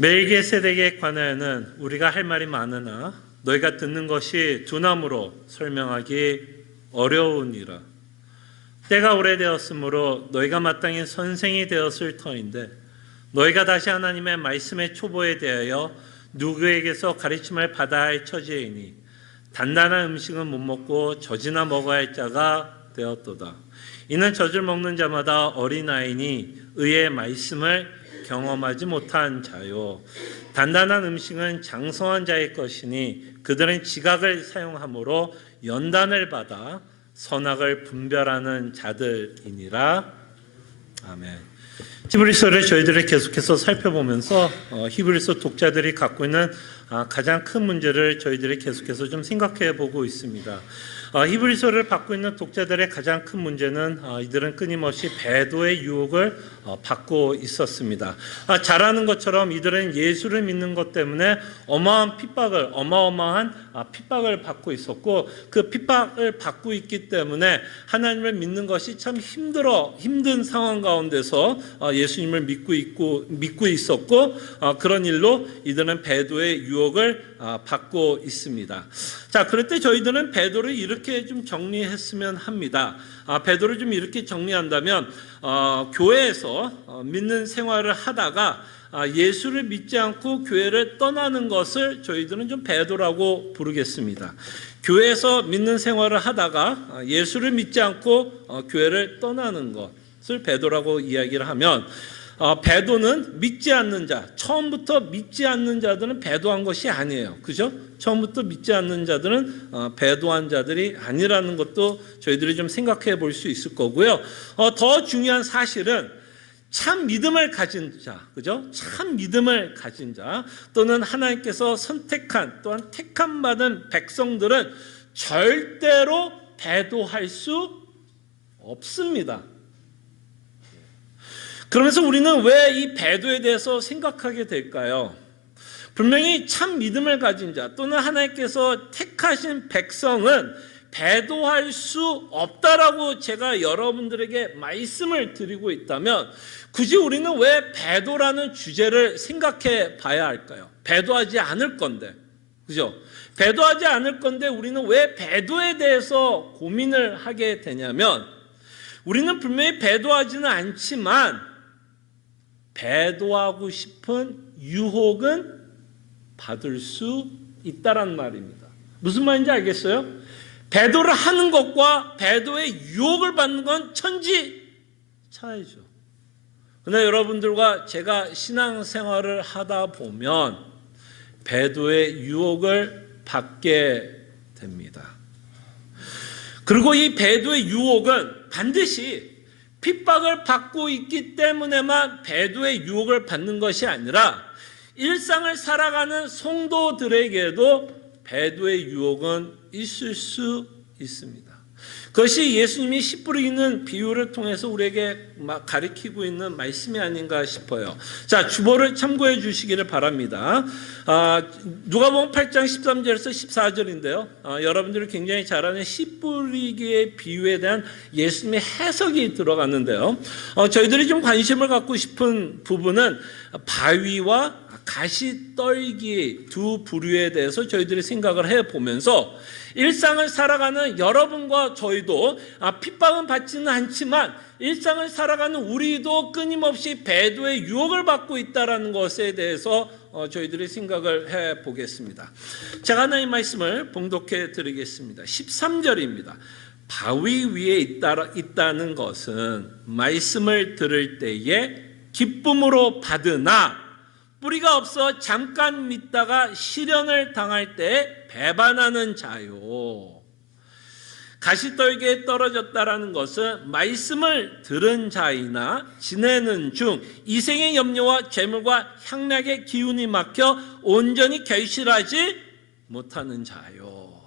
멜기세덱에 관하여는 우리가 할 말이 많으나 너희가 듣는 것이 두나무로 설명하기 어려우니라. 때가 오래되었으므로 너희가 마땅히 선생이 되었을 터인데 너희가 다시 하나님의 말씀의 초보에 대하여 누구에게서 가르침을 받아야 할 처지이니 단단한 음식은 못 먹고 젖이나 먹어야 할 자가 되었도다. 이는 젖을 먹는 자마다 어린아이니 의의 말씀을 경험하지 못한 자요. 단단한 음식은 장성한 자의 것이니 그들은 지각을 사용함으로 연단을 받아 선악을 분별하는 자들이니라. 아멘. 히브리서를 저희들이 계속해서 살펴보면서 히브리서 독자들이 갖고 있는 가장 큰 문제를 저희들이 계속해서 좀 생각해 보고 있습니다. 히브리서를 받고 있는 독자들의 가장 큰 문제는 이들은 끊임없이 배도의 유혹을 받고 있었습니다. 잘 아는 것처럼 이들은 예수를 믿는 것 때문에 어마어마한 핍박을 받고 있었고, 그 핍박을 받고 있기 때문에 하나님을 믿는 것이 참 힘든 상황 가운데서 예수님을 믿고 있었고, 그런 일로 이들은 배도의 유혹을 받고 있습니다. 자, 그럴 때 저희들은 배도를 이렇게 좀 정리했으면 합니다. 배도를 좀 이렇게 정리한다면 교회에서 믿는 생활을 하다가 예수를 믿지 않고 교회를 떠나는 것을 저희들은 좀 배도라고 부르겠습니다. 교회에서 믿는 생활을 하다가 예수를 믿지 않고 교회를 떠나는 것을 배도라고 이야기를 하면, 배도는 믿지 않는 자, 처음부터 믿지 않는 자들은 배도한 것이 아니에요. 그죠? 처음부터 믿지 않는 자들은 배도한 자들이 아니라는 것도 저희들이 좀 생각해 볼 수 있을 거고요. 더 중요한 사실은 참 믿음을 가진 자, 그죠? 참 믿음을 가진 자, 또는 하나님께서 선택한, 또한 택함 받은 백성들은 절대로 배도할 수 없습니다. 그러면서 우리는 왜 이 배도에 대해서 생각하게 될까요? 분명히 참 믿음을 가진 자, 또는 하나님께서 택하신 백성은 배도할 수 없다라고 제가 여러분들에게 말씀을 드리고 있다면, 굳이 우리는 왜 배도라는 주제를 생각해 봐야 할까요? 배도하지 않을 건데, 그죠? 배도하지 않을 건데 우리는 왜 배도에 대해서 고민을 하게 되냐면, 우리는 분명히 배도하지는 않지만 배도하고 싶은 유혹은 받을 수 있다란 말입니다. 무슨 말인지 알겠어요? 배도를 하는 것과 배도의 유혹을 받는 건 천지 차이죠. 그러나 여러분들과 제가 신앙생활을 하다 보면 배도의 유혹을 받게 됩니다. 그리고 이 배도의 유혹은 반드시 핍박을 받고 있기 때문에만 배도의 유혹을 받는 것이 아니라 일상을 살아가는 성도들에게도 배도의 유혹은 있을 수 있습니다. 그것이 예수님이 씨 뿌리는 비유를 통해서 우리에게 가르치고 있는 말씀이 아닌가 싶어요. 자, 주보를 참고해 주시기를 바랍니다. 누가복음 8장 13절에서 14절인데요. 여러분들이 굉장히 잘 아는 씨 뿌리기의 비유에 대한 예수님의 해석이 들어갔는데요. 저희들이 좀 관심을 갖고 싶은 부분은 바위와 가시떨기 두 부류에 대해서 저희들이 생각을 해보면서, 일상을 살아가는 여러분과 저희도 핍박은 받지는 않지만 일상을 살아가는 우리도 끊임없이 배도의 유혹을 받고 있다는 것에 대해서 저희들이 생각을 해보겠습니다. 제가 하나님의 말씀을 봉독해 드리겠습니다. 13절입니다. 바위 위에 있다는 것은 말씀을 들을 때에 기쁨으로 받으나 뿌리가 없어 잠깐 믿다가 시련을 당할 때 배반하는 자요. 가시떨기에 떨어졌다라는 것은 말씀을 들은 자이나 지내는 중 이생의 염려와 재물과 향락의 기운이 막혀 온전히 결실하지 못하는 자요.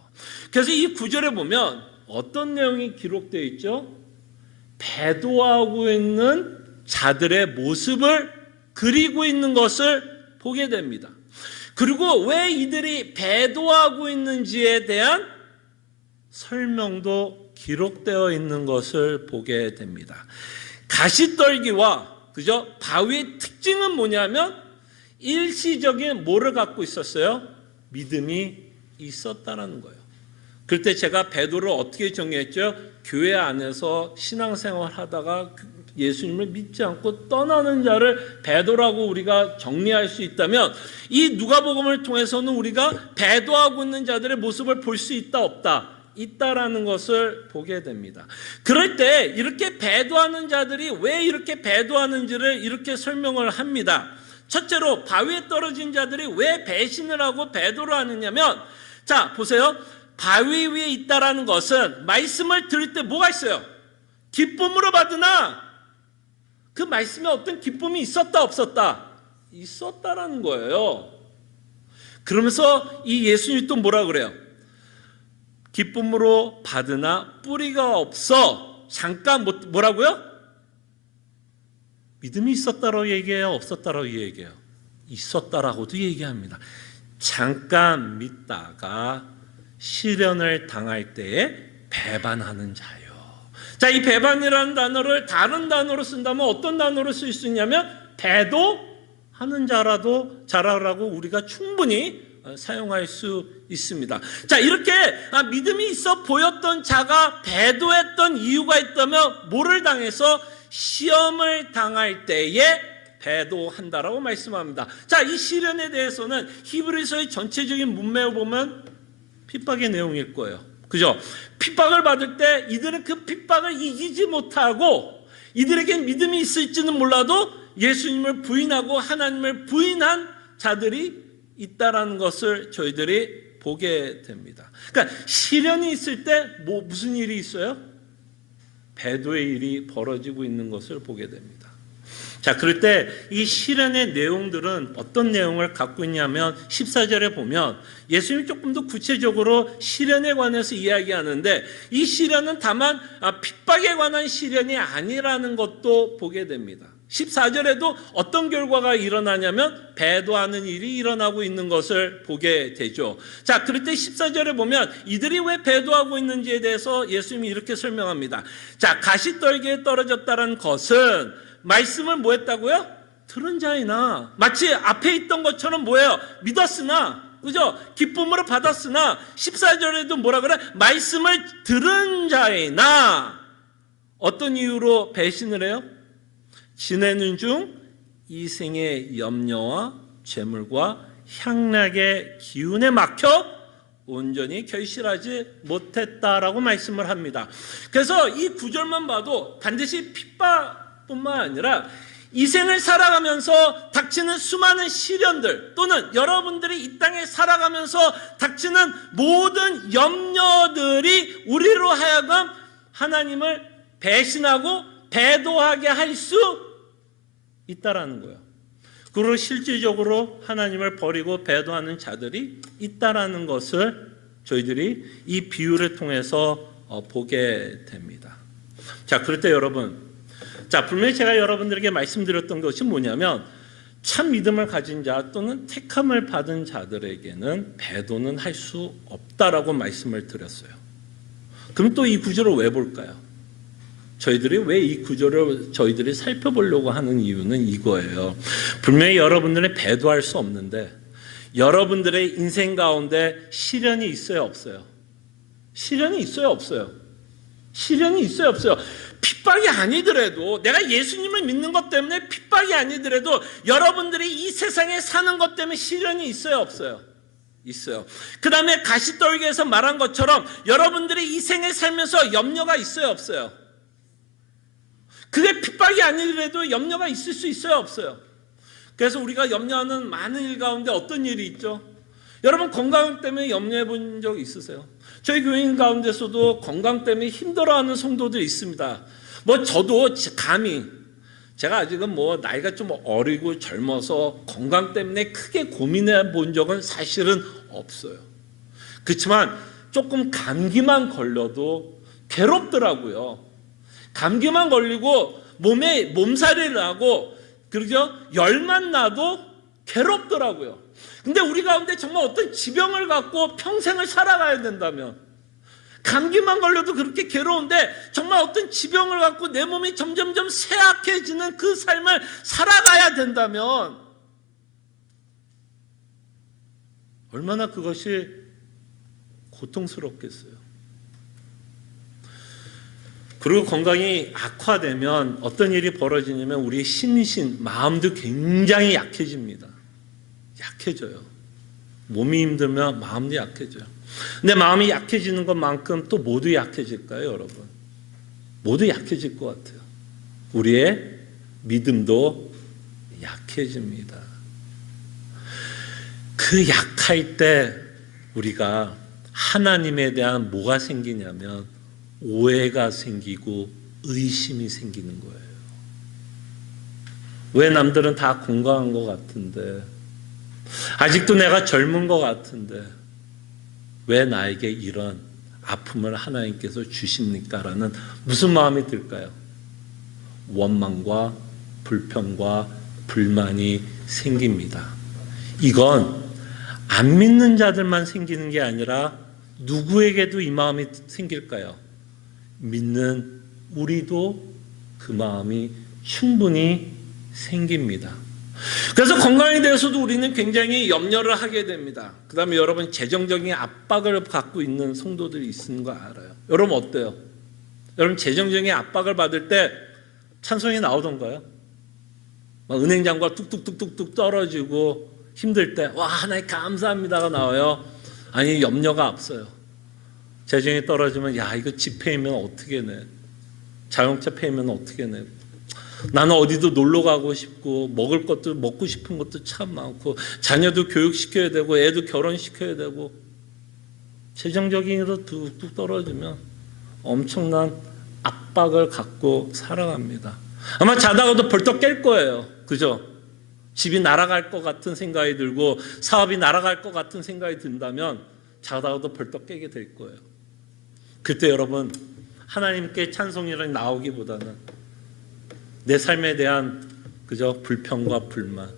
그래서 이 구절에 보면 어떤 내용이 기록되어 있죠? 배도하고 있는 자들의 모습을 그리고 있는 것을 보게 됩니다. 그리고 왜 이들이 배도하고 있는지에 대한 설명도 기록되어 있는 것을 보게 됩니다. 가시떨기와 그죠? 바위의 특징은 뭐냐면 일시적인 뭐를 갖고 있었어요? 믿음이 있었다라는 거예요. 그때 제가 베드로를 어떻게 정의했죠? 교회 안에서 신앙생활 하다가 예수님을 믿지 않고 떠나는 자를 베드로라고 우리가 정리할 수 있다면, 이 누가복음을 통해서는 우리가 배도하고 있는 자들의 모습을 볼 수 있다 없다? 있다라는 것을 보게 됩니다. 그럴 때 이렇게 배도하는 자들이 왜 이렇게 배도하는지를 이렇게 설명을 합니다. 첫째로 바위에 떨어진 자들이 왜 배신을 하고 배도를 하느냐면, 자 보세요. 바위 위에 있다라는 것은 말씀을 들을 때 뭐가 있어요? 기쁨으로 받으나 그 말씀에 어떤 기쁨이 있었다 없었다? 있었다라는 거예요. 그러면서 이 예수님이 또 뭐라 그래요? 기쁨으로 받으나 뿌리가 없어. 잠깐 뭐라고요? 믿음이 있었다라고 얘기해요? 없었다라고 얘기해요? 있었다라고도 얘기합니다. 잠깐 믿다가 시련을 당할 때에 배반하는 자요. 자, 이 배반이라는 단어를 다른 단어로 쓴다면 어떤 단어로 쓸 수 있냐면 배도하는 자라고 우리가 충분히 사용할 수 있습니다. 자, 이렇게 믿음이 있어 보였던 자가 배도했던 이유가 있다면 뭐를 당해서? 시험을 당할 때에 배도한다라고 말씀합니다. 자, 이 시련에 대해서는 히브리서의 전체적인 문맥을 보면 핍박의 내용일 거예요. 그죠? 핍박을 받을 때 이들은 그 핍박을 이기지 못하고, 이들에게 믿음이 있을지는 몰라도 예수님을 부인하고 하나님을 부인한 자들이 있다라는 것을 저희들이 보게 됩니다. 그러니까 시련이 있을 때 무슨 일이 있어요? 배도의 일이 벌어지고 있는 것을 보게 됩니다. 자, 그럴 때 이 시련의 내용들은 어떤 내용을 갖고 있냐면 14절에 보면 예수님이 조금 더 구체적으로 시련에 관해서 이야기하는데, 이 시련은 다만 핍박에 관한 시련이 아니라는 것도 보게 됩니다. 14절에도 어떤 결과가 일어나냐면 배도하는 일이 일어나고 있는 것을 보게 되죠. 자, 그럴 때 14절에 보면 이들이 왜 배도하고 있는지에 대해서 예수님이 이렇게 설명합니다. 자, 가시떨기에 떨어졌다는 것은 말씀을 뭐 했다고요? 들은 자이나, 마치 앞에 있던 것처럼 뭐예요? 믿었으나, 그죠? 기쁨으로 받았으나, 14절에도 뭐라 그래? 말씀을 들은 자이나 어떤 이유로 배신을 해요? 지내는 중 이생의 염려와 재물과 향락의 기운에 막혀 온전히 결실하지 못했다라고 말씀을 합니다. 그래서 이 구절만 봐도 반드시 핍박뿐만 아니라 이 생을 살아가면서 닥치는 수많은 시련들, 또는 여러분들이 이 땅에 살아가면서 닥치는 모든 염려들이 우리로 하여금 하나님을 배신하고 배도하게 할 수 있다라는 거예요. 그리고 실질적으로 하나님을 버리고 배도하는 자들이 있다라는 것을 저희들이 이 비유를 통해서 보게 됩니다. 자, 그럴 때 여러분, 자, 분명히 제가 여러분들에게 말씀드렸던 것이 뭐냐면, 참 믿음을 가진 자 또는 택함을 받은 자들에게는 배도는 할 수 없다라고 말씀을 드렸어요. 그럼 또 이 구절을 왜 볼까요? 저희들이 왜 이 구절을 저희들이 살펴보려고 하는 이유는 이거예요. 분명히 여러분들은 배도할 수 없는데 여러분들의 인생 가운데 시련이 있어요, 없어요? 시련이 있어요, 없어요? 시련이 있어요, 없어요? 핍박이 아니더라도, 내가 예수님을 믿는 것 때문에 핍박이 아니더라도 여러분들이 이 세상에 사는 것 때문에 시련이 있어요, 없어요? 있어요. 그 다음에 가시떨기에서 말한 것처럼 여러분들이 이 생에 살면서 염려가 있어요, 없어요? 그게 핍박이 아니더라도 염려가 있을 수 있어요, 없어요? 그래서 우리가 염려하는 많은 일 가운데 어떤 일이 있죠? 여러분, 건강 때문에 염려해 본 적 있으세요? 저희 교인 가운데서도 건강 때문에 힘들어하는 성도들이 있습니다. 저도 감히, 제가 아직은 나이가 좀 어리고 젊어서 건강 때문에 크게 고민해 본 적은 사실은 없어요. 그렇지만 조금 감기만 걸려도 괴롭더라고요. 감기만 걸리고 몸에 몸살이 나고, 그러죠? 열만 나도 괴롭더라고요. 근데 우리 가운데 정말 어떤 지병을 갖고 평생을 살아가야 된다면, 감기만 걸려도 그렇게 괴로운데 정말 어떤 지병을 갖고 내 몸이 점점점 쇠약해지는 그 삶을 살아가야 된다면 얼마나 그것이 고통스럽겠어요. 그리고 건강이 악화되면 어떤 일이 벌어지냐면 우리 심신, 마음도 굉장히 약해집니다. 약해져요. 몸이 힘들면 마음도 약해져요. 근데 마음이 약해지는 것만큼 또 모두 약해질까요, 여러분? 모두 약해질 것 같아요. 우리의 믿음도 약해집니다. 그 약할 때 우리가 하나님에 대한 뭐가 생기냐면 오해가 생기고 의심이 생기는 거예요. 왜 남들은 다 건강한 것 같은데, 아직도 내가 젊은 것 같은데 왜 나에게 이런 아픔을 하나님께서 주십니까? 라는 무슨 마음이 들까요? 원망과 불평과 불만이 생깁니다. 이건 안 믿는 자들만 생기는 게 아니라 누구에게도 이 마음이 생길까요? 믿는 우리도 그 마음이 충분히 생깁니다. 그래서 건강에 대해서도 우리는 굉장히 염려를 하게 됩니다. 그 다음에 여러분, 재정적인 압박을 받고 있는 성도들이 있는 거 알아요. 여러분 어때요? 여러분 재정적인 압박을 받을 때 찬송이 나오던가요? 막 은행 잔고가 뚝뚝뚝뚝뚝 떨어지고 힘들 때 와 하나님 감사합니다가 나와요? 아니, 염려가 앞서요. 재정이 떨어지면 야 이거 집 페이면 어떻게 내? 자동차 페이면 어떻게 내? 나는 어디도 놀러 가고 싶고 먹을 것도 먹고 싶은 것도 참 많고 자녀도 교육시켜야 되고 애도 결혼시켜야 되고 재정적인 일로 뚝뚝 떨어지면 엄청난 압박을 갖고 살아갑니다. 아마 자다가도 벌떡 깰 거예요. 그죠? 집이 날아갈 것 같은 생각이 들고 사업이 날아갈 것 같은 생각이 든다면 자다가도 벌떡 깨게 될 거예요. 그때 여러분, 하나님께 찬송이 나오기보다는 내 삶에 대한 그저 불평과 불만,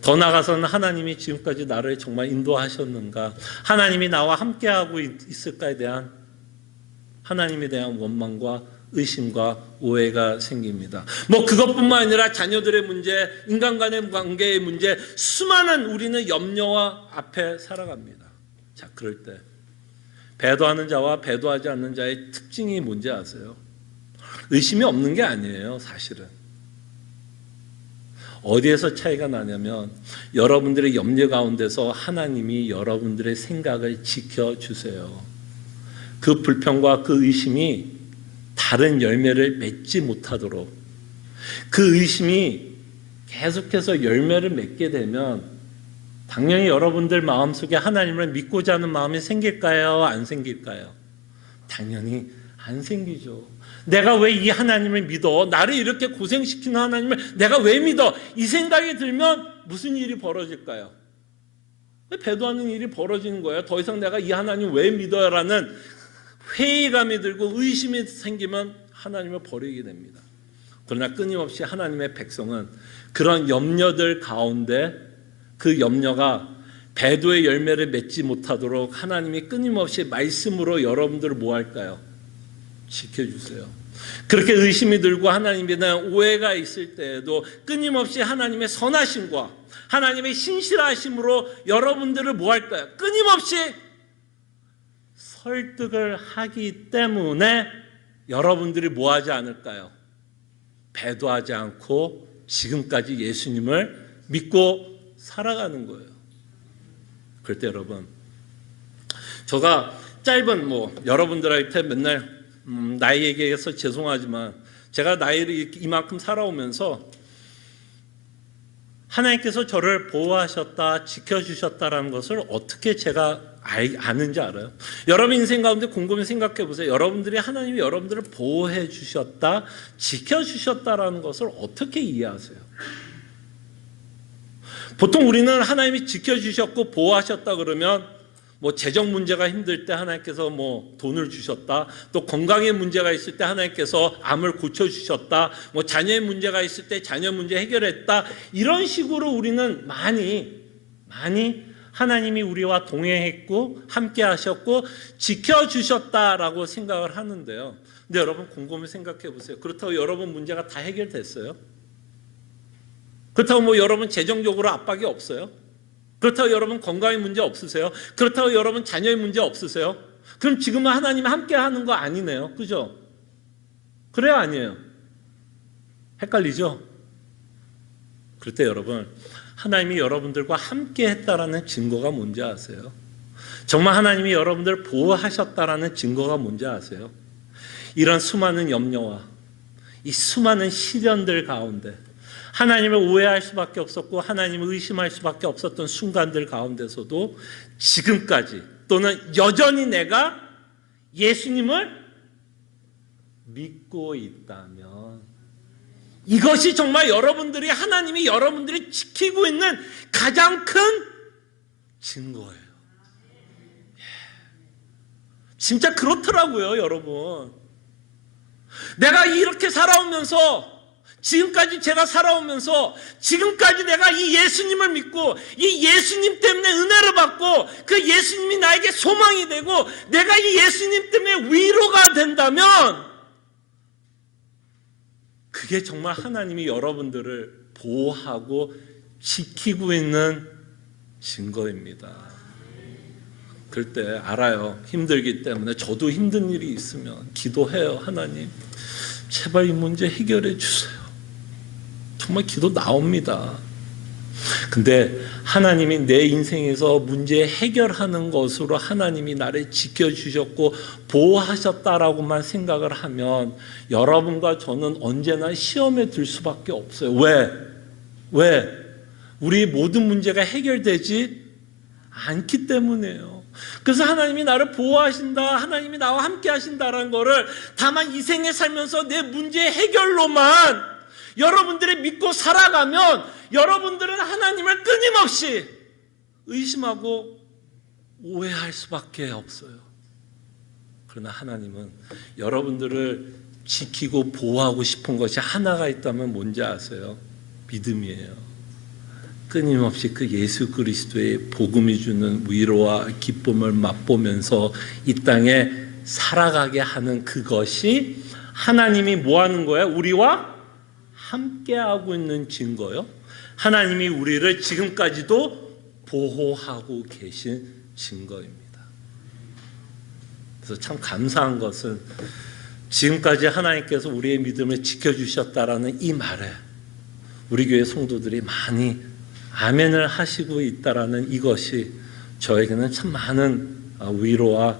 더 나아가서는 하나님이 지금까지 나를 정말 인도하셨는가, 하나님이 나와 함께하고 있을까에 대한 하나님에 대한 원망과 의심과 오해가 생깁니다. 뭐 그것뿐만 아니라 자녀들의 문제, 인간 간의 관계의 문제, 수많은 우리는 염려와 앞에 살아갑니다. 자, 그럴 때 배도하는 자와 배도하지 않는 자의 특징이 뭔지 아세요? 의심이 없는 게 아니에요, 사실은. 어디에서 차이가 나냐면 여러분들의 염려 가운데서 하나님이 여러분들의 생각을 지켜주세요. 그 불평과 그 의심이 다른 열매를 맺지 못하도록, 그 의심이 계속해서 열매를 맺게 되면 당연히 여러분들 마음속에 하나님을 믿고자 하는 마음이 생길까요? 안 생길까요? 당연히 안 생기죠. 내가 왜 이 하나님을 믿어? 나를 이렇게 고생시키는 하나님을 내가 왜 믿어? 이 생각이 들면 무슨 일이 벌어질까요? 배도하는 일이 벌어지는 거예요. 더 이상 내가 이 하나님 왜 믿어요? 라는 회의감이 들고 의심이 생기면 하나님을 버리게 됩니다. 그러나 끊임없이 하나님의 백성은 그런 염려들 가운데 그 염려가 배도의 열매를 맺지 못하도록 하나님이 끊임없이 말씀으로 여러분들을 뭐 할까요? 지켜주세요. 그렇게 의심이 들고 하나님에 대한 오해가 있을 때에도 끊임없이 하나님의 선하심과 하나님의 신실하심으로 여러분들을 뭐 할까요? 끊임없이 설득을 하기 때문에 여러분들이 뭐 하지 않을까요? 배도하지 않고 지금까지 예수님을 믿고 살아가는 거예요. 그럴 때 여러분, 제가 짧은 여러분들한테 맨날 나이 얘기해서 죄송하지만 제가 나이를 이만큼 살아오면서 하나님께서 저를 보호하셨다, 지켜주셨다라는 것을 어떻게 제가 아는지 알아요? 여러분 인생 가운데 곰곰이 생각해 보세요. 여러분들이 하나님이 여러분들을 보호해 주셨다, 지켜주셨다라는 것을 어떻게 이해하세요? 보통 우리는 하나님이 지켜주셨고 보호하셨다 그러면 재정 문제가 힘들 때 하나님께서 돈을 주셨다, 또 건강의 문제가 있을 때 하나님께서 암을 고쳐주셨다, 자녀의 문제가 있을 때 자녀 문제 해결했다, 이런 식으로 우리는 많이 하나님이 우리와 동행했고 함께 하셨고 지켜주셨다라고 생각을 하는데요. 근데 여러분 곰곰이 생각해 보세요. 그렇다고 여러분 문제가 다 해결됐어요? 그렇다고 여러분 재정적으로 압박이 없어요? 그렇다고 여러분 건강에 문제 없으세요? 그렇다고 여러분 자녀의 문제 없으세요? 그럼 지금은 하나님이 함께 하는 거 아니네요. 그죠? 그래요, 아니에요? 헷갈리죠? 그럴 때 여러분, 하나님이 여러분들과 함께 했다라는 증거가 뭔지 아세요? 정말 하나님이 여러분들을 보호하셨다라는 증거가 뭔지 아세요? 이런 수많은 염려와 이 수많은 시련들 가운데 하나님을 오해할 수밖에 없었고 하나님을 의심할 수밖에 없었던 순간들 가운데서도 지금까지 또는 여전히 내가 예수님을 믿고 있다면 이것이 정말 하나님이 여러분들이 지키고 있는 가장 큰 증거예요. 진짜 그렇더라고요, 여러분. 내가 이렇게 살아오면서 지금까지 제가 살아오면서 지금까지 내가 이 예수님을 믿고 이 예수님 때문에 은혜를 받고 그 예수님이 나에게 소망이 되고 내가 이 예수님 때문에 위로가 된다면 그게 정말 하나님이 여러분들을 보호하고 지키고 있는 증거입니다. 그럴 때 알아요. 힘들기 때문에 저도 힘든 일이 있으면 기도해요. 하나님 제발 이 문제 해결해 주세요. 정말 기도 나옵니다. 근데 하나님이 내 인생에서 문제 해결하는 것으로 하나님이 나를 지켜주셨고 보호하셨다라고만 생각을 하면 여러분과 저는 언제나 시험에 들 수밖에 없어요. 왜? 우리 모든 문제가 해결되지 않기 때문이에요. 그래서 하나님이 나를 보호하신다, 하나님이 나와 함께 하신다라는 거를 다만 이 생에 살면서 내 문제 해결로만 여러분들이 믿고 살아가면 여러분들은 하나님을 끊임없이 의심하고 오해할 수밖에 없어요. 그러나 하나님은 여러분들을 지키고 보호하고 싶은 것이 하나가 있다면 뭔지 아세요? 믿음이에요. 끊임없이 그 예수 그리스도의 복음이 주는 위로와 기쁨을 맛보면서 이 땅에 살아가게 하는 그것이 하나님이 뭐 하는 거예요? 우리와 함께하고 있는 증거요. 하나님이 우리를 지금까지도 보호하고 계신 증거입니다. 그래서 참 감사한 것은 지금까지 하나님께서 우리의 믿음을 지켜주셨다라는 이 말에 우리 교회 성도들이 많이 아멘을 하시고 있다라는 이것이 저에게는 참 많은 위로와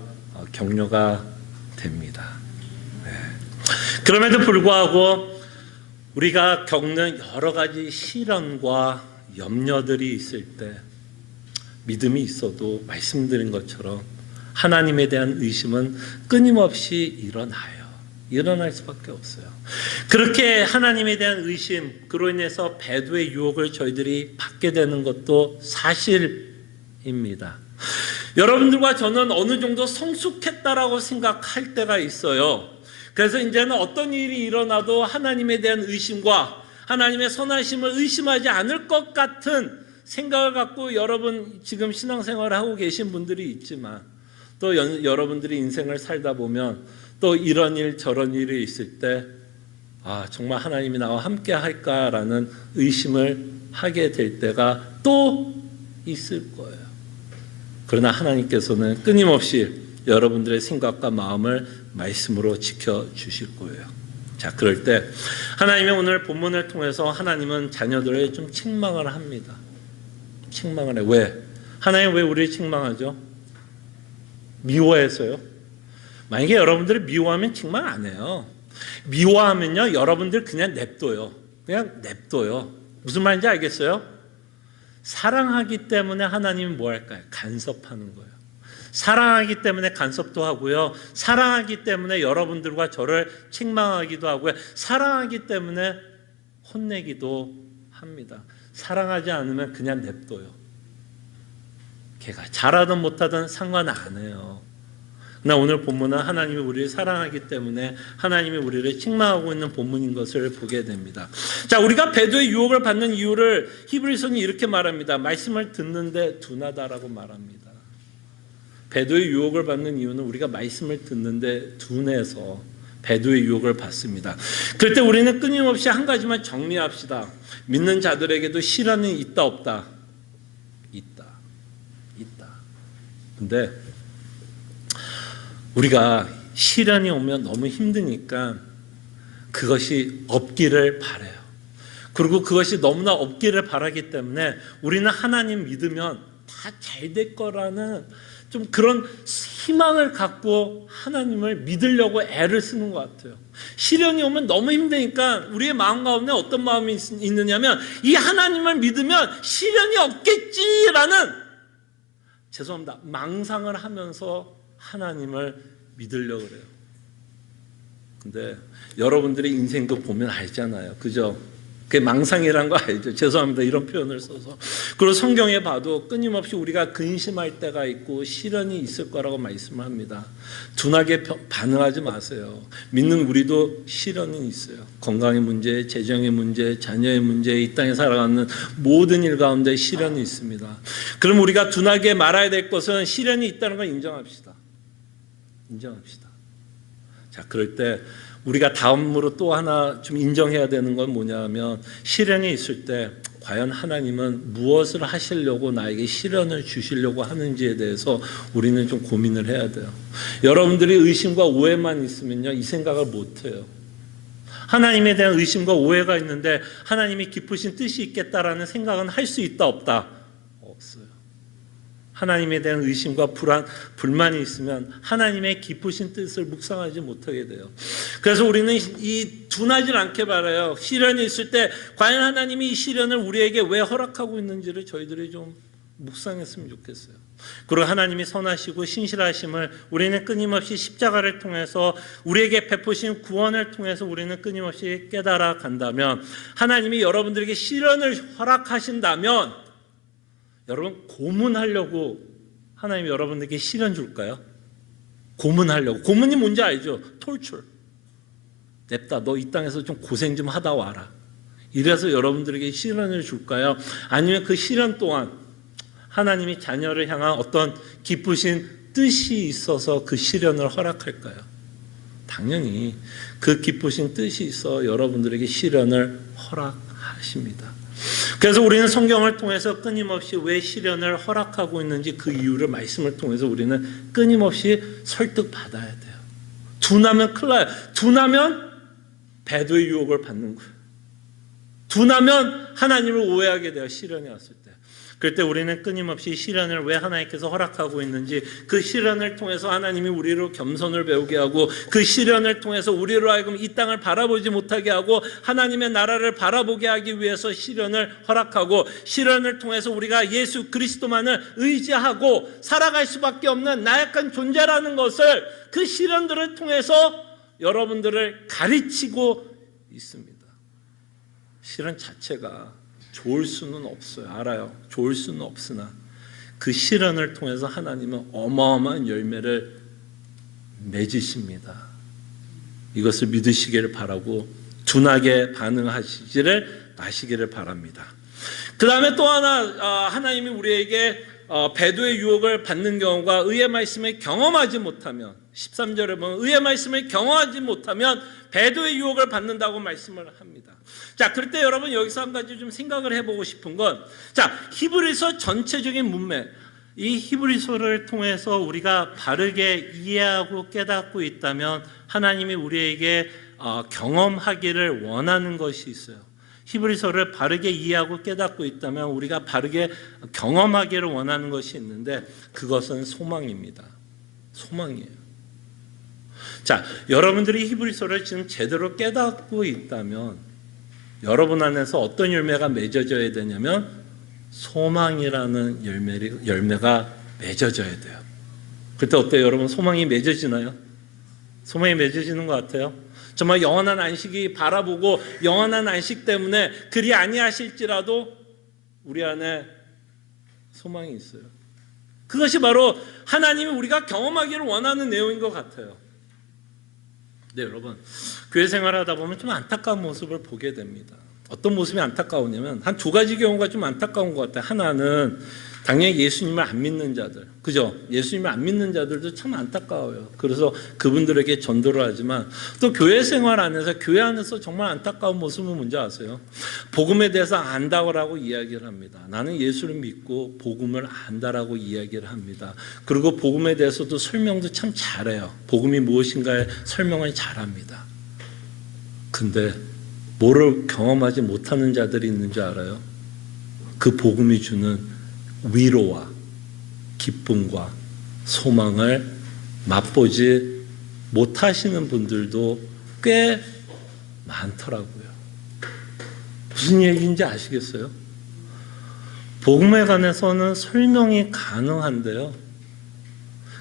격려가 됩니다. 네. 그럼에도 불구하고 우리가 겪는 여러 가지 시련과 염려들이 있을 때 믿음이 있어도 말씀드린 것처럼 하나님에 대한 의심은 끊임없이 일어날 수밖에 없어요. 그렇게 하나님에 대한 의심, 그로 인해서 배도의 유혹을 저희들이 받게 되는 것도 사실입니다. 여러분들과 저는 어느 정도 성숙했다라고 생각할 때가 있어요. 그래서 이제는 어떤 일이 일어나도 하나님에 대한 의심과 하나님의 선하심을 의심하지 않을 것 같은 생각을 갖고 여러분 지금 신앙생활을 하고 계신 분들이 있지만 또 여러분들이 인생을 살다 보면 또 이런 일 저런 일이 있을 때 정말 하나님이 나와 함께 할까라는 의심을 하게 될 때가 또 있을 거예요. 그러나 하나님께서는 끊임없이 여러분들의 생각과 마음을 말씀으로 지켜주실 거예요. 자, 그럴 때 하나님의 오늘 본문을 통해서 하나님은 자녀들을 좀 책망을 합니다. 책망을 해요. 왜? 하나님 왜 우리를 책망하죠? 미워해서요? 만약에 여러분들이 미워하면 책망 안 해요. 미워하면요, 여러분들 그냥 냅둬요. 무슨 말인지 알겠어요? 사랑하기 때문에 하나님은 뭐 할까요? 간섭하는 거예요. 사랑하기 때문에 간섭도 하고요. 사랑하기 때문에 여러분들과 저를 책망하기도 하고요. 사랑하기 때문에 혼내기도 합니다. 사랑하지 않으면 그냥 냅둬요. 걔가 잘하든 못하든 상관 안 해요. 그러나 오늘 본문은 하나님이 우리를 사랑하기 때문에 하나님이 우리를 책망하고 있는 본문인 것을 보게 됩니다. 자, 우리가 배도의 유혹을 받는 이유를 히브리서는 이렇게 말합니다. 말씀을 듣는데 둔하다라고 말합니다. 배도의 유혹을 받는 이유는 우리가 말씀을 듣는데 둔해서 배도의 유혹을 받습니다. 그럴 때 우리는 끊임없이 한 가지만 정리합시다. 믿는 자들에게도 시련은 있다 없다? 있다. 있다. 근데 우리가 시련이 오면 너무 힘드니까 그것이 없기를 바라요. 그리고 그것이 너무나 없기를 바라기 때문에 우리는 하나님 믿으면 다 잘 될 거라는 좀 그런 희망을 갖고 하나님을 믿으려고 애를 쓰는 것 같아요. 시련이 오면 너무 힘드니까 우리의 마음 가운데 어떤 마음이 있느냐면 이 하나님을 믿으면 시련이 없겠지라는, 죄송합니다, 망상을 하면서 하나님을 믿으려고 그래요. 근데 여러분들의 인생도 보면 알잖아요. 그죠? 그게 망상이란 거 알죠? 죄송합니다, 이런 표현을 써서. 그리고 성경에 봐도 끊임없이 우리가 근심할 때가 있고 시련이 있을 거라고 말씀합니다. 둔하게 반응하지 마세요. 믿는 우리도 시련이 있어요. 건강의 문제, 재정의 문제, 자녀의 문제, 이 땅에 살아가는 모든 일 가운데 시련이 있습니다. 그럼 우리가 둔하게 말아야 될 것은 시련이 있다는 걸 인정합시다. 인정합시다. 자, 그럴 때 우리가 다음으로 또 하나 좀 인정해야 되는 건 뭐냐면, 시련이 있을 때 과연 하나님은 무엇을 하시려고 나에게 시련을 주시려고 하는지에 대해서 우리는 좀 고민을 해야 돼요. 여러분들이 의심과 오해만 있으면요, 이 생각을 못 해요. 하나님에 대한 의심과 오해가 있는데 하나님이 기쁘신 뜻이 있겠다라는 생각은 할 수 있다 없다? 없어요. 하나님에 대한 의심과 불만이 있으면 하나님의 기쁘신 뜻을 묵상하지 못하게 돼요. 그래서 우리는 이 둔하지 않게 바라요. 시련이 있을 때 과연 하나님이 이 시련을 우리에게 왜 허락하고 있는지를 저희들이 좀 묵상했으면 좋겠어요. 그리고 하나님이 선하시고 신실하심을 우리는 끊임없이 십자가를 통해서 우리에게 베푸신 구원을 통해서 우리는 끊임없이 깨달아 간다면, 하나님이 여러분들에게 시련을 허락하신다면 여러분, 고문하려고 하나님이 여러분들에게 시련 줄까요? 고문하려고. 고문이 뭔지 알죠? 톨출. 냅다, 너 이 땅에서 좀 고생 좀 하다 와라. 이래서 여러분들에게 시련을 줄까요? 아니면 그 시련 동안 하나님이 자녀를 향한 어떤 기쁘신 뜻이 있어서 그 시련을 허락할까요? 당연히 그 기쁘신 뜻이 있어 여러분들에게 시련을 허락하십니다. 그래서 우리는 성경을 통해서 끊임없이 왜 시련을 허락하고 있는지 그 이유를 말씀을 통해서 우리는 끊임없이 설득받아야 돼요. 둔하면 큰일 나요. 둔하면 배도의 유혹을 받는 거예요. 둔하면 하나님을 오해하게 돼요. 시련이 왔을 때. 그럴 때 우리는 끊임없이 시련을 왜 하나님께서 허락하고 있는지, 그 시련을 통해서 하나님이 우리로 겸손을 배우게 하고, 그 시련을 통해서 우리로 하여금 이 땅을 바라보지 못하게 하고 하나님의 나라를 바라보게 하기 위해서 시련을 허락하고, 시련을 통해서 우리가 예수 그리스도만을 의지하고 살아갈 수밖에 없는 나약한 존재라는 것을 그 시련들을 통해서 여러분들을 가르치고 있습니다. 시련 자체가 좋을 수는 없어요. 알아요. 좋을 수는 없으나 그 시련을 통해서 하나님은 어마어마한 열매를 맺으십니다. 이것을 믿으시기를 바라고 둔하게 반응하시지를 마시기를 바랍니다. 그 다음에 또 하나, 하나님이 우리에게 배도의 유혹을 받는 경우가 의의 말씀을 경험하지 못하면, 13절에 보면 의의 말씀을 경험하지 못하면 배도의 유혹을 받는다고 말씀을 합니다. 자, 그럴 때 여러분 여기서 한 가지 좀 생각을 해보고 싶은 건, 자, 히브리서 전체적인 문맥, 이 히브리서를 통해서 우리가 바르게 이해하고 깨닫고 있다면 하나님이 우리에게 경험하기를 원하는 것이 있어요. 히브리서를 바르게 이해하고 깨닫고 있다면 우리가 바르게 경험하기를 원하는 것이 있는데, 그것은 소망입니다. 소망이에요. 자, 여러분들이 히브리서를 지금 제대로 깨닫고 있다면 여러분 안에서 어떤 열매가 맺어져야 되냐면 소망이라는 열매가 맺어져야 돼요. 그때 어때요? 여러분, 소망이 맺어지나요? 소망이 맺어지는 것 같아요? 정말 영원한 안식이 바라보고 영원한 안식 때문에 그리 아니하실지라도 우리 안에 소망이 있어요. 그것이 바로 하나님이 우리가 경험하기를 원하는 내용인 것 같아요. 네, 여러분, 교회 생활하다 보면 좀 안타까운 모습을 보게 됩니다. 어떤 모습이 안타까우냐면 한 두 가지 경우가 좀 안타까운 것 같아요. 하나는 당연히 예수님을 안 믿는 자들, 그죠? 예수님을 안 믿는 자들도 참 안타까워요. 그래서 그분들에게 전도를 하지만 또 교회 생활 안에서, 교회 안에서 정말 안타까운 모습은 뭔지 아세요? 복음에 대해서 안다고 이야기를 합니다. 나는 예수를 믿고 복음을 안다라고 이야기를 합니다. 그리고 복음에 대해서도 설명도 참 잘해요. 복음이 무엇인가에 설명을 잘합니다. 근데 뭐를 경험하지 못하는 자들이 있는 줄 알아요? 그 복음이 주는 위로와 기쁨과 소망을 맛보지 못하시는 분들도 꽤 많더라고요. 무슨 얘기인지 아시겠어요? 복음에 관해서는 설명이 가능한데요,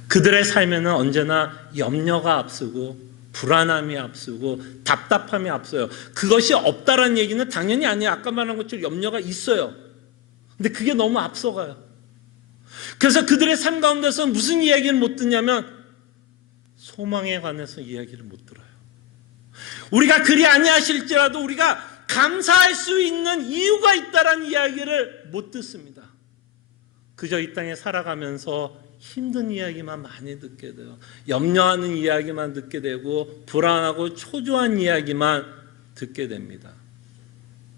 그들의 삶에는 언제나 염려가 앞서고 불안함이 앞서고 답답함이 앞서요. 그것이 없다라는 얘기는 당연히 아니에요. 아까 말한 것처럼 염려가 있어요. 근데 그게 너무 앞서가요. 그래서 그들의 삶 가운데서 무슨 이야기를 못 듣냐면 소망에 관해서 이야기를 못 들어요. 우리가 그리 아니하실지라도 우리가 감사할 수 있는 이유가 있다라는 이야기를 못 듣습니다. 그저 이 땅에 살아가면서 힘든 이야기만 많이 듣게 돼요. 염려하는 이야기만 듣게 되고 불안하고 초조한 이야기만 듣게 됩니다.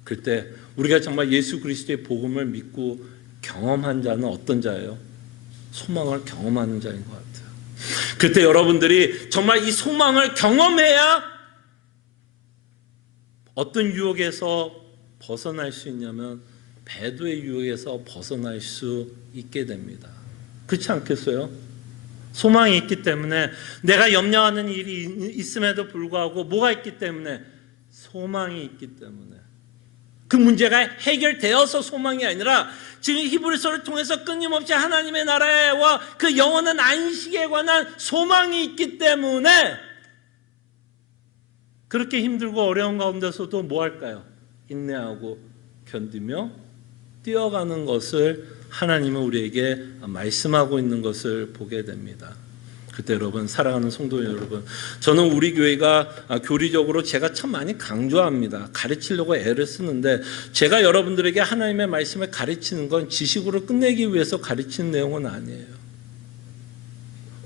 그때 우리가 정말 예수 그리스도의 복음을 믿고 경험한 자는 어떤 자예요? 소망을 경험하는 자인 것 같아요. 그때 여러분들이 정말 이 소망을 경험해야 어떤 유혹에서 벗어날 수 있냐면 배도의 유혹에서 벗어날 수 있게 됩니다. 그렇지 않겠어요? 소망이 있기 때문에, 내가 염려하는 일이 있음에도 불구하고 뭐가 있기 때문에? 소망이 있기 때문에. 그 문제가 해결되어서 소망이 아니라 지금 히브리서를 통해서 끊임없이 하나님의 나라와 그 영원한 안식에 관한 소망이 있기 때문에 그렇게 힘들고 어려운 가운데서도 뭐 할까요? 인내하고 견디며 뛰어가는 것을 하나님은 우리에게 말씀하고 있는 것을 보게 됩니다. 그때 여러분, 사랑하는 성도 여러분, 저는 우리 교회가 교리적으로 제가 참 많이 강조합니다. 가르치려고 애를 쓰는데, 제가 여러분들에게 하나님의 말씀을 가르치는 건 지식으로 끝내기 위해서 가르치는 내용은 아니에요.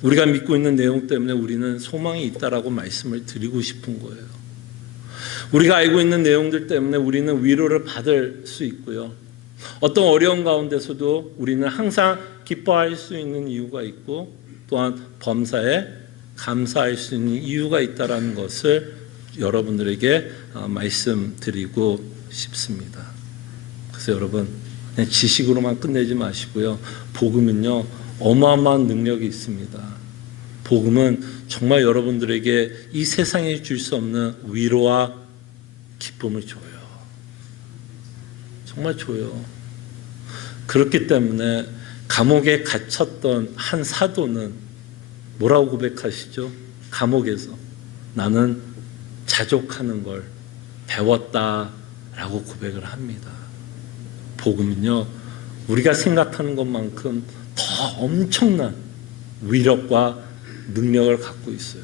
우리가 믿고 있는 내용 때문에 우리는 소망이 있다라고 말씀을 드리고 싶은 거예요. 우리가 알고 있는 내용들 때문에 우리는 위로를 받을 수 있고요, 어떤 어려운 가운데서도 우리는 항상 기뻐할 수 있는 이유가 있고, 또한 범사에 감사할 수 있는 이유가 있다는 것을 여러분들에게 말씀드리고 싶습니다. 그래서 여러분, 그냥 지식으로만 끝내지 마시고요, 복음은요 어마어마한 능력이 있습니다. 복음은 정말 여러분들에게 이 세상에 줄 수 없는 위로와 기쁨을 줘요. 정말 줘요. 그렇기 때문에 감옥에 갇혔던 한 사도는 뭐라고 고백하시죠? 감옥에서 나는 자족하는 걸 배웠다라고 고백을 합니다. 복음은요, 우리가 생각하는 것만큼 더 엄청난 위력과 능력을 갖고 있어요.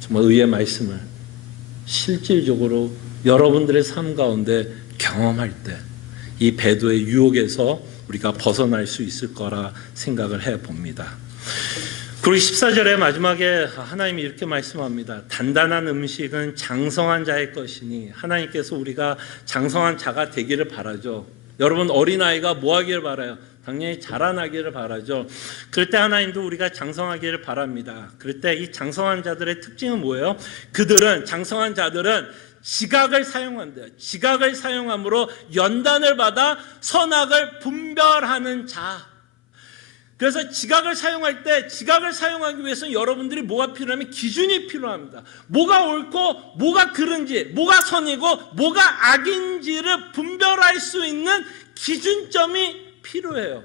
정말 의의 말씀을 실질적으로 여러분들의 삶 가운데 경험할 때 이 배도의 유혹에서 우리가 벗어날 수 있을 거라 생각을 해봅니다. 그리고 14절의 마지막에 하나님이 이렇게 말씀합니다. 단단한 음식은 장성한 자의 것이니, 하나님께서 우리가 장성한 자가 되기를 바라죠. 여러분, 어린아이가 뭐 하기를 바라요? 당연히 자라나기를 바라죠. 그럴 때 하나님도 우리가 장성하기를 바랍니다. 그럴 때 이 장성한 자들의 특징은 뭐예요? 그들은, 장성한 자들은 지각을 사용한대요. 지각을 사용함으로 연단을 받아 선악을 분별하는 자. 그래서 지각을 사용할 때, 지각을 사용하기 위해서는 여러분들이 뭐가 필요하면 기준이 필요합니다. 뭐가 옳고 뭐가 그른지, 뭐가 선이고 뭐가 악인지를 분별할 수 있는 기준점이 필요해요.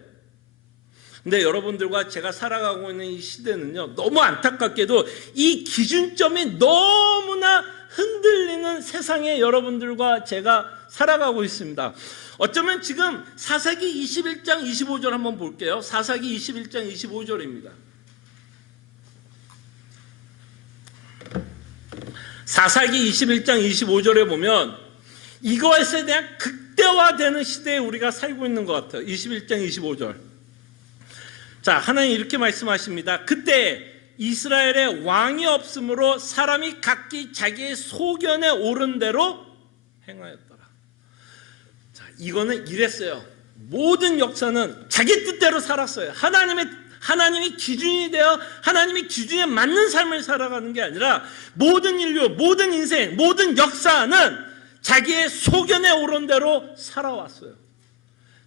근데 여러분들과 제가 살아가고 있는 이 시대는요, 너무 안타깝게도 이 기준점이 너무나 흔들리는 세상에 여러분들과 제가 살아가고 있습니다. 어쩌면 지금 사사기 21장 25절 한번 볼게요. 사사기 21장 25절입니다. 사사기 21장 25절에 보면 이것에 대한 극대화되는 시대에 우리가 살고 있는 것 같아요. 21장 25절. 자, 하나님 이렇게 말씀하십니다. 그때 이스라엘에 왕이 없으므로 사람이 각기 자기의 소견에 오른 대로 행하였더라. 자, 이거는 이랬어요. 모든 역사는 자기 뜻대로 살았어요. 하나님이 기준이 되어 하나님의 기준에 맞는 삶을 살아가는 게 아니라 모든 인류, 모든 인생, 모든 역사는 자기의 소견에 오른 대로 살아왔어요.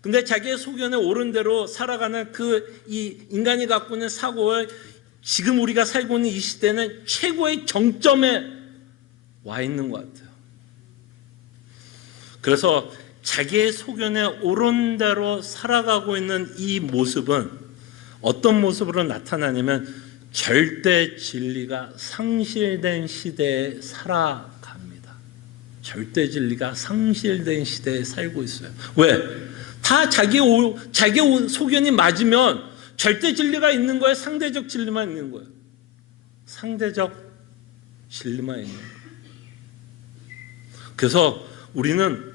근데 자기의 소견에 오른 대로 살아가는 이 인간이 갖고 있는 사고를 지금 우리가 살고 있는 이 시대는 최고의 정점에 와 있는 것 같아요. 그래서 자기의 소견에 오른 대로 살아가고 있는 이 모습은 어떤 모습으로 나타나냐면 절대 진리가 상실된 시대에 살아갑니다. 절대 진리가 상실된 시대에 살고 있어요. 왜? 다 자기 소견이 맞으면 절대 진리가 있는 거예요? 상대적 진리만 있는 거예요? 상대적 진리만 있는 거예요. 그래서 우리는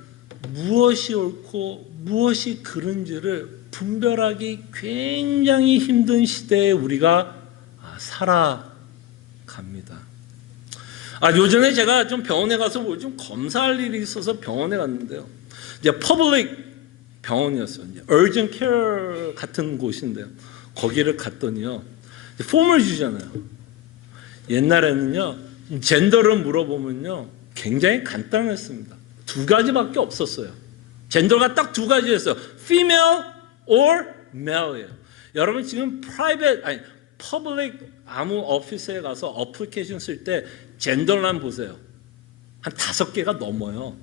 무엇이 옳고 무엇이 그른지를 분별하기 굉장히 힘든 시대에 우리가 살아갑니다. 요전에 제가 좀 병원에 가서 뭘 좀 검사할 일이 있어서 병원에 갔는데요. 이제 퍼블릭 병원이었어요. 이제 urgent care 같은 곳인데요. 거기를 갔더니요. 폼을 주잖아요. 옛날에는요. 젠더를 물어보면요. 굉장히 간단했습니다. 2가지밖에 없었어요. 젠더가 딱 2가지였어요. female or male예요. 여러분 지금 public 아무 오피스에 가서 어플리케이션 쓸 때 젠더란 보세요. 한 5개가 넘어요.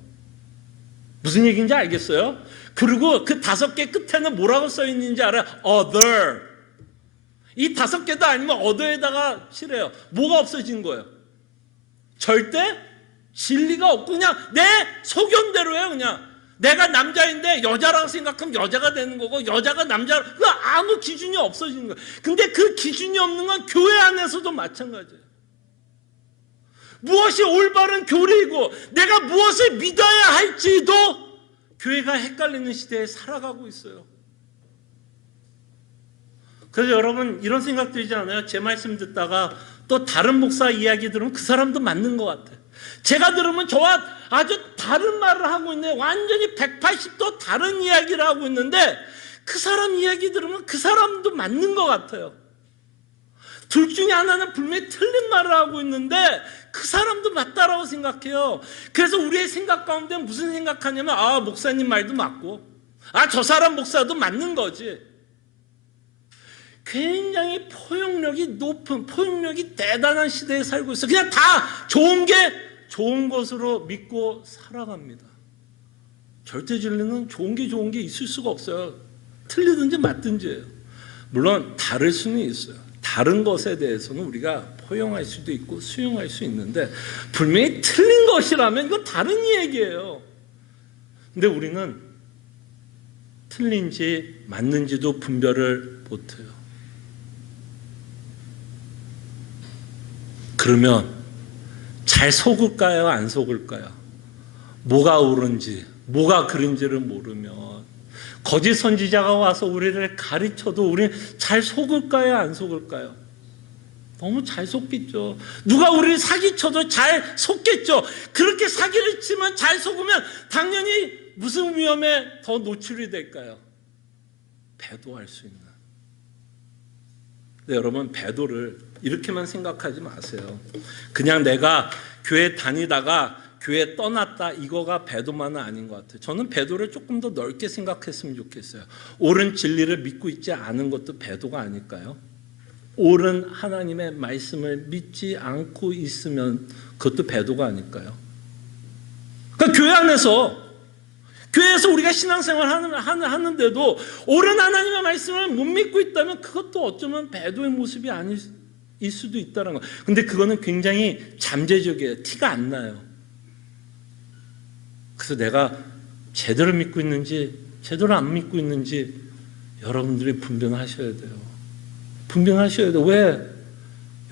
무슨 얘기인지 알겠어요? 그리고 그 5개 끝에는 뭐라고 써 있는지 알아요? other. 이 5개도 아니면 other에다가 칠해요. 뭐가 없어진 거예요? 절대 진리가 없고 그냥 내 소견대로예요. 그냥 내가 남자인데 여자라고 생각하면 여자가 되는 거고 여자가 남자라고 아무 기준이 없어지는 거예요. 근데 그 기준이 없는 건 교회 안에서도 마찬가지예요. 무엇이 올바른 교리이고 내가 무엇을 믿어야 할지도 교회가 헷갈리는 시대에 살아가고 있어요. 그래서 여러분 이런 생각 들지 않아요? 제 말씀 듣다가 또 다른 목사 이야기 들으면 그 사람도 맞는 것 같아요. 제가 들으면 저와 아주 다른 말을 하고 있네. 완전히 180도 다른 이야기를 하고 있는데 그 사람 이야기 들으면 그 사람도 맞는 것 같아요. 둘 중에 하나는 분명히 틀린 말을 하고 있는데 그 사람도 맞다라고 생각해요. 그래서 우리의 생각 가운데 무슨 생각하냐면 목사님 말도 맞고 저 사람 목사도 맞는 거지. 굉장히 포용력이 높은 포용력이 대단한 시대에 살고 있어요. 그냥 다 좋은 게 좋은 것으로 믿고 살아갑니다. 절대 진리는 좋은 게 있을 수가 없어요. 틀리든지 맞든지예요. 물론 다를 수는 있어요. 다른 것에 대해서는 우리가 포용할 수도 있고 수용할 수 있는데 분명히 틀린 것이라면 이건 다른 얘기예요. 근데 우리는 틀린지 맞는지도 분별을 못해요. 그러면 잘 속을까요? 안 속을까요? 뭐가 옳은지 뭐가 그른지를 모르면 거짓 선지자가 와서 우리를 가르쳐도 우리는 잘 속을까요? 안 속을까요? 너무 잘 속겠죠. 누가 우리를 사기쳐도 잘 속겠죠. 그렇게 사기를 치면 잘 속으면 당연히 무슨 위험에 더 노출이 될까요? 배도할 수 있는. 근데 여러분 배도를 이렇게만 생각하지 마세요. 그냥 내가 교회 다니다가 교회 떠났다 이거가 배도만은 아닌 것 같아요. 저는 배도를 조금 더 넓게 생각했으면 좋겠어요. 옳은 진리를 믿고 있지 않은 것도 배도가 아닐까요? 옳은 하나님의 말씀을 믿지 않고 있으면 그것도 배도가 아닐까요? 그러니까 교회에서 우리가 신앙생활 하는데도 옳은 하나님의 말씀을 못 믿고 있다면 그것도 어쩌면 배도의 모습이 아닐 수도 있다는 거. 근데 그거는 굉장히 잠재적이에요. 티가 안 나요. 그래서 내가 제대로 믿고 있는지 제대로 안 믿고 있는지 여러분들이 분별하셔야 돼요. 분별하셔야 돼요. 왜?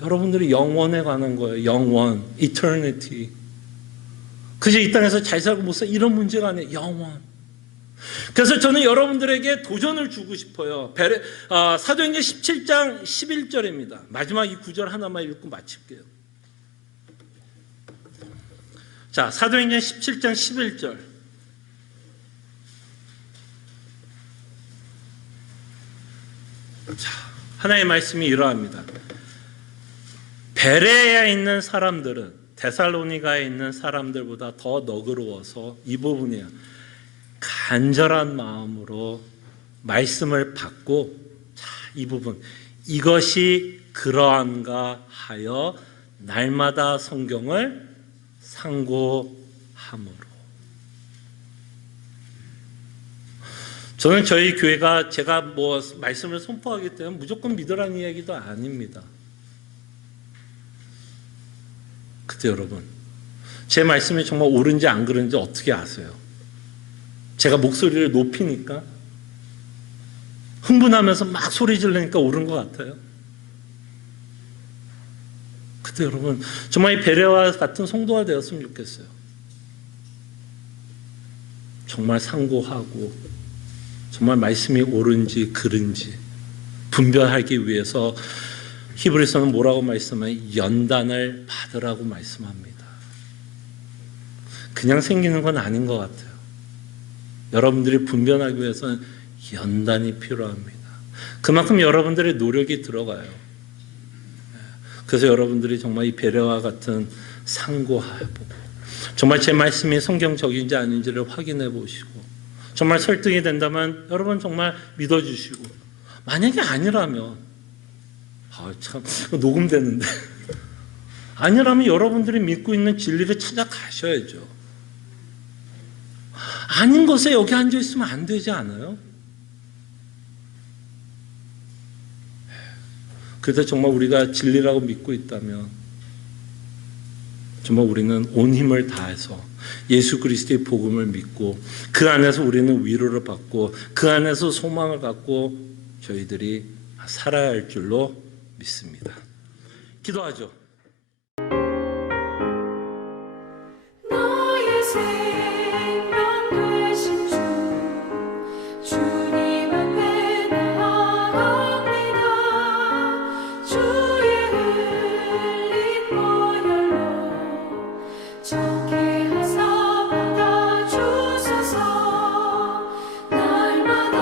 여러분들이 영원에 관한 거예요. 영원, eternity. 그저 이 땅에서 잘 살고 못 살 이런 문제가 아니에요. 영원. 그래서 저는 여러분들에게 도전을 주고 싶어요. 사도행전 17장 11절입니다. 마지막 이 구절 하나만 읽고 마칠게요. 자, 사도행전 17장 11절. 자, 하나의 말씀이 이러합니다. 베레아에 있는 사람들은 데살로니가에 있는 사람들보다 더 너그러워서 이 부분이에요. 간절한 마음으로 말씀을 받고, 자, 이 부분, 이것이 그러한가 하여 날마다 성경을 상고함으로. 저는 저희 교회가 제가 뭐 말씀을 선포하기 때문에 무조건 믿으라는 이야기도 아닙니다. 그때 여러분, 제 말씀이 정말 옳은지 안 그런지 어떻게 아세요? 제가 목소리를 높이니까, 흥분하면서 막 소리 지르니까 옳은 것 같아요. 그때 여러분, 정말 이 베레아와 같은 성도가 되었으면 좋겠어요. 정말 상고하고, 정말 말씀이 옳은지 그른지 분별하기 위해서 히브리서는 뭐라고 말씀하면 연단을 받으라고 말씀합니다. 그냥 생기는 건 아닌 것 같아요. 여러분들이 분별하기 위해서는 연단이 필요합니다. 그만큼 여러분들의 노력이 들어가요. 그래서 여러분들이 정말 이 베레아와 같은 상고해보고, 정말 제 말씀이 성경적인지 아닌지를 확인해 보시고, 정말 설득이 된다면 여러분 정말 믿어주시고, 만약에 아니라면, 참 녹음되는데 아니라면 여러분들이 믿고 있는 진리를 찾아가셔야죠. 아닌 것에 여기 앉아 있으면 안 되지 않아요? 그래서 정말 우리가 진리라고 믿고 있다면 정말 우리는 온 힘을 다해서 예수 그리스도의 복음을 믿고, 그 안에서 우리는 위로를 받고, 그 안에서 소망을 갖고 저희들이 살아야 할 줄로 믿습니다. 기도하죠. 너의 생명 되신 주님 앞에 나아갑니다. 주의 흘린 보혈로 정케 하사 받아주소서. 날마다